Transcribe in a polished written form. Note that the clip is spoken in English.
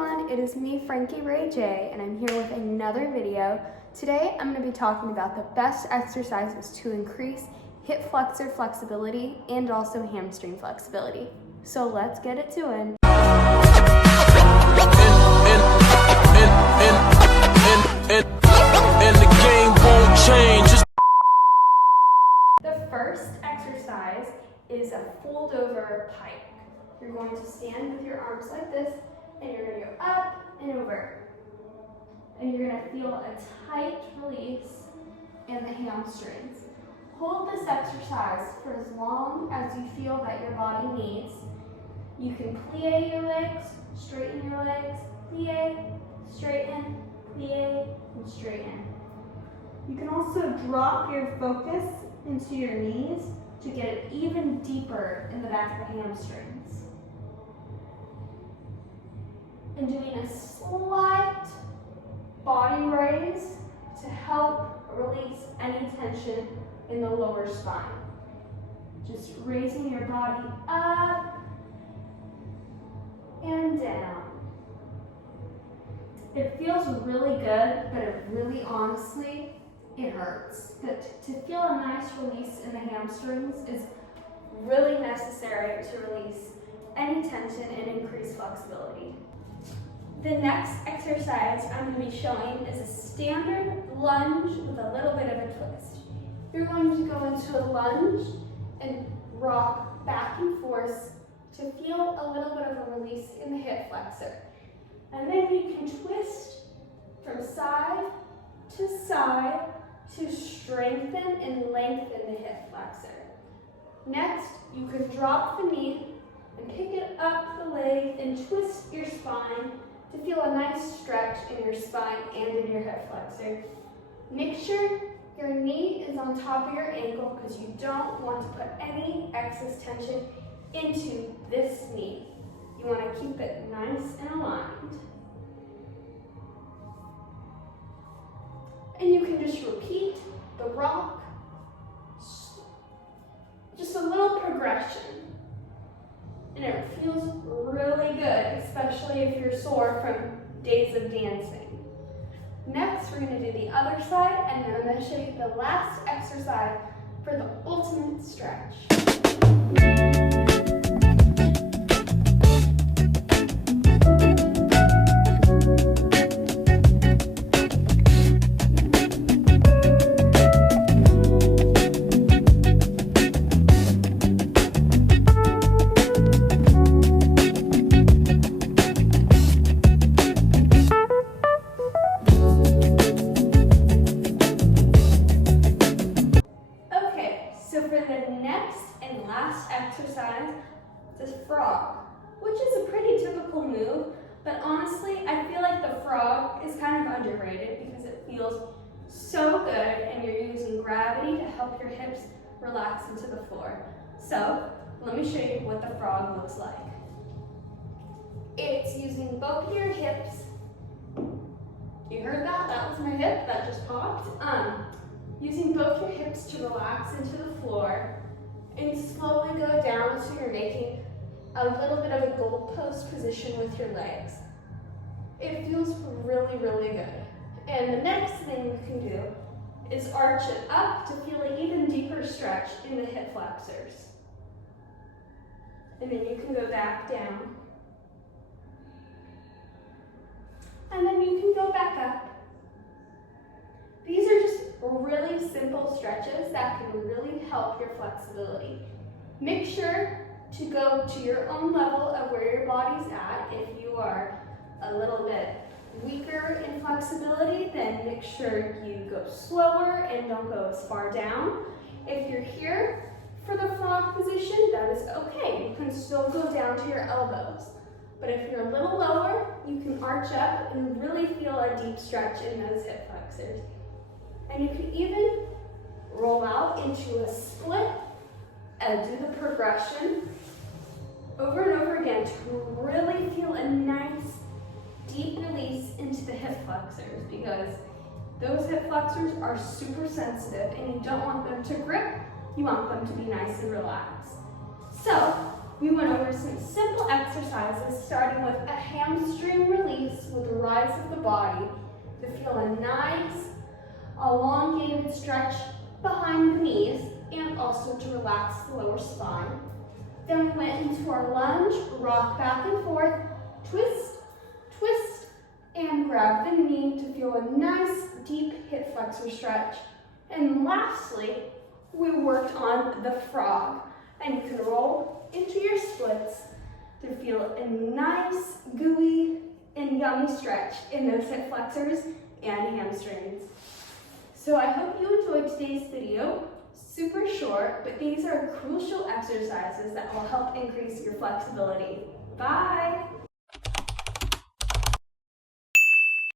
everyone, it is me, Frankie Ray J, and I'm here with another video. Today I'm going to be talking about the best exercises to increase hip flexor flexibility and also hamstring flexibility. So let's get it to it. And the game won't change. The first exercise is a fold over pike. You're going to stand with your arms like this, and you're going to go up and over. And you're going to feel a tight release in the hamstrings. Hold this exercise for as long as you feel that your body needs. You can plie your legs, straighten your legs, plie, straighten, plie, and straighten. You can also drop your focus into your knees to get it even deeper in the back of the hamstrings. And doing a slight body raise to help release any tension in the lower spine. Just raising your body up and down. It feels really good, but it really honestly, it hurts. But to feel a nice release in the hamstrings is really necessary to release any tension and increase flexibility. The next exercise I'm going to be showing is a standard lunge with a little bit of a twist. You're going to go into a lunge and rock back and forth to feel a little bit of a release in the hip flexor. And then you can twist from side to strengthen and lengthen the hip flexor. Next, you can drop the knee and pick it up the leg and twist your spine to feel a nice stretch in your spine and in your hip flexor. Make sure your knee is on top of your ankle because you don't want to put any excess tension into this knee. You want to keep it nice and aligned. And you can just repeat the rock, just a little progression. And it feels really good, especially if you're sore from days of dancing. Next, we're going to do the other side, and then I'm going to show you the last exercise for the ultimate stretch. So for the next and last exercise, it's a frog, which is a pretty typical move, but honestly, I feel like the frog is kind of underrated because it feels so good and you're using gravity to help your hips relax into the floor. So let me show you what the frog looks like. It's using both of your hips. You heard that? That was my hip that just popped. Using both your hips to relax into the floor and slowly go down so you're making a little bit of a goalpost position with your legs. It feels really, really good. And the next thing you can do is arch it up to feel an even deeper stretch in the hip flexors. And then you can go back down. And then you can go back up. These are just really simple stretches that can really help your flexibility. Make sure to go to your own level of where your body's at. If you are a little bit weaker in flexibility, then make sure you go slower and don't go as far down. If you're here for the frog position, that is okay. You can still go down to your elbows. But if you're a little lower, you can arch up and really feel a deep stretch in those hip flexors. And you can even roll out into a split and do the progression over and over again to really feel a nice deep release into the hip flexors, because those hip flexors are super sensitive and you don't want them to grip, you want them to be nice and relaxed. So we went over some simple exercises, starting with a hamstring release with the rise of the body to feel a nice, elongated stretch behind the knees and also to relax the lower spine. Then we went into our lunge, rock back and forth, twist, twist, and grab the knee to feel a nice deep hip flexor stretch. And lastly, we worked on the frog. And you can roll into your splits to feel a nice, gooey, and yummy stretch in those hip flexors and hamstrings. So I hope you enjoyed today's video. Super short, but these are crucial exercises that will help increase your flexibility. Bye!